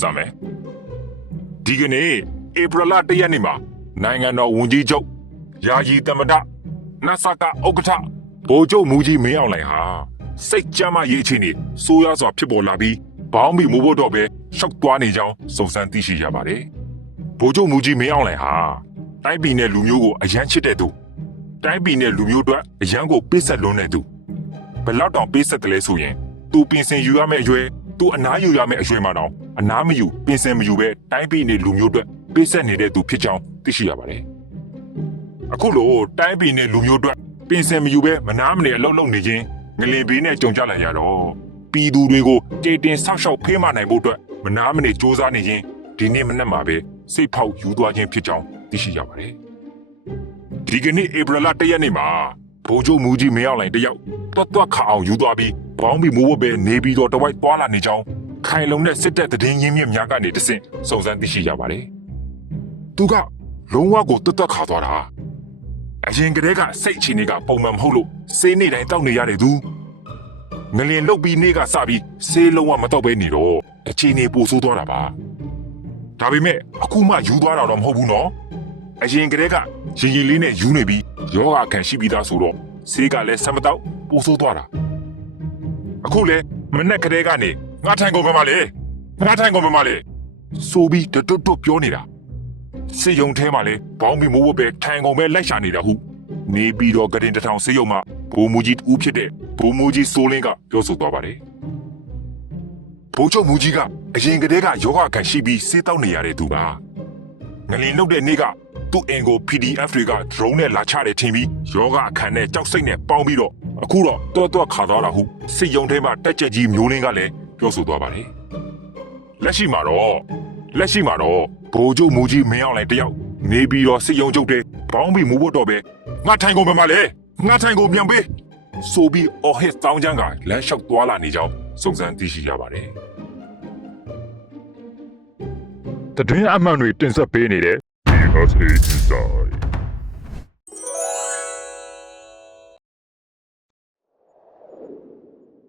စမယ်ဒီကနေ့ဧပြီလ၁ရက်နေ့မှာနိုင်ငံတော်ဝန်ကြီးချုပ်ယာယီသမ္မတနတ်ဆာကဥက္ကဋ္ဌဗိုလ်ချုပ်မူကြီးမင်းအောင်လှိုင်ဟာစိတ်ကြမ်းမရေးအခြေအနေဆိုးရွားစွာဖြစ်ပေါ်လာပြီးဘောင်းမီမိုးဖို့တော့ပဲရှောက်သွားနေကြောင်းစုံစမ်းသိရှိရပါတယ်ဗိုလ်ချုပ်မူကြီးမင်းအောင်လှိုင်ဟာတိုင်းပြည်နဲ့လူမျိုးကိုအယမ်းချစ်တဲ့သူတိုင်းပြည်နဲ့လူမျိုးတို့အယမ်းကိုပေးဆက်လွန်းတဲ့သူဘယ်လောက်တောင်ပေးဆက်တယ်လဲဆိုရင်သူပင်စင်ယူရမယ့်အရွယ် သူအနားယူရမယ့်အရွယ်မှာတော့အနားမယူပင်စင်မယူပဲတိုင်းပြည်နေလူမျိုးအတွက်ပေးဆက်နေတဲ့သူဖြစ်ကြောင်းသိရှိရပါတယ်။အခုလိုတိုင်းပြည်နေလူမျိုးအတွက်ပင်စင်မယူပဲမနာမနေအလုံးလုံးနေခြင်းငလင်ဘေးနဲ့ကြုံကြလာရတော့ပြည်သူတွေကိုကြေတင်ဆောက်ရှောက်ဖေးမနိုင်ဖို့အတွက်မနာမနေစ조사နေခြင်းဒီနေ့မနေ့မှာပဲစိတ်ဖောက်ယူသွားခြင်းဖြစ်ကြောင်းသိရှိရပါတယ်။ဒီကနေ့ဧပြီလ၁ရက်နေ့မှာဗိုလ်ချုပ်မူကြီးမင်းအောင်လှိုင်တယောက်တွတ်တွတ်ခါအောင်ယူသွားပြီး ဘောင်းဘီမိုးဝတ်ပဲနေပြီးတော့တဝိုက်သွားလာနေကြောင်းခိုင်လုံတဲ့စစ်တပ်သတင်းရင်းမြစ်များကနေတဆင့်စုံစမ်းသိရှိရပါတယ်။သူကလုံးဝကိုတွတ်တွတ်ခါသွားတာ။အရင်ကတည်းကစိတ်အခြေအနေကပုံမှန်မဟုတ်လို့စေးနေတိုင်းတောက်နေရတဲ့သူငလျင်လုတ်ပြီးနေကစပြီးစေးလုံးဝမတော့ပဲနေတော့အခြေအနေပိုဆိုးသွားတာပါ။ဒါပေမဲ့အခုမှယူသွားတာတော့မဟုတ်ဘူးနော်။အရင်ကတည်းကရင်ရင်လေးနဲ့ယူနေပြီးယောဂခံရှိပြီးသားဆိုတော့စေးကလည်းဆက်မတော့ပိုဆိုးသွားတာ အခုလေမနဲ့ကလေးကနေငါထိုင်ကုန်မမလေးငါထိုင်ကုန်မမလေးဆိုပြီးတွတ်တွတ်ပြောနေတာစေယုံထဲမှာလေဘောင်းဘီမိုးဝတ်ပဲထိုင်ကုန်ပဲလိုက်ရှာနေတာဟုနေပြီးတော့ကရင်တထောင်စေယုံမှာဘိုးမူကြီးဦးဖြစ်တဲ့ဘိုးမူကြီးစိုးလင်းကပြောဆိုသွားပါတယ်ဘိုးချုပ်မူကြီးကအရင်ကတည်းကယောဂခံရှိပြီးစေးတောက်နေရတဲ့သူပါငလင်လုတ်တဲ့နေ့ကသူ့အင်ကို PDF တွေက drone နဲ့လာချတယ်ထင်ပြီးယောဂအခန်းနဲ့ကြောက်စိတ်နဲ့ပေါင်းပြီးတော့ အခုတော့တွတ်တွတ်ခါသွားတာဟုစစ်ယုံထဲမှာတက်ကြက်ကြီးမျိုးလင်းကလည်းပြောဆိုသွားပါတယ်လက်ရှိမှာတော့လက်ရှိမှာတော့ဘိုလ်ချုပ်မူကြီးမင်းအောင်လှိုင်တယောက်နေပြီးတော့စစ်ယုံချုပ်တဲ့ဘောင်းပြီးမူဖို့တော့ပဲငါထိုင်ကုန်မမလဲငါထိုင်ကုန်မြန်ပေးဆိုပြီးအော်ဟစ်တောင်းချမ်းကလမ်းလျှောက်သွားလာနေကြောင်းစုံစမ်းသိရှိရပါတယ်တတွင်းအမှန်တွေတင်ဆက်ပေးနေတဲ့ USA Inside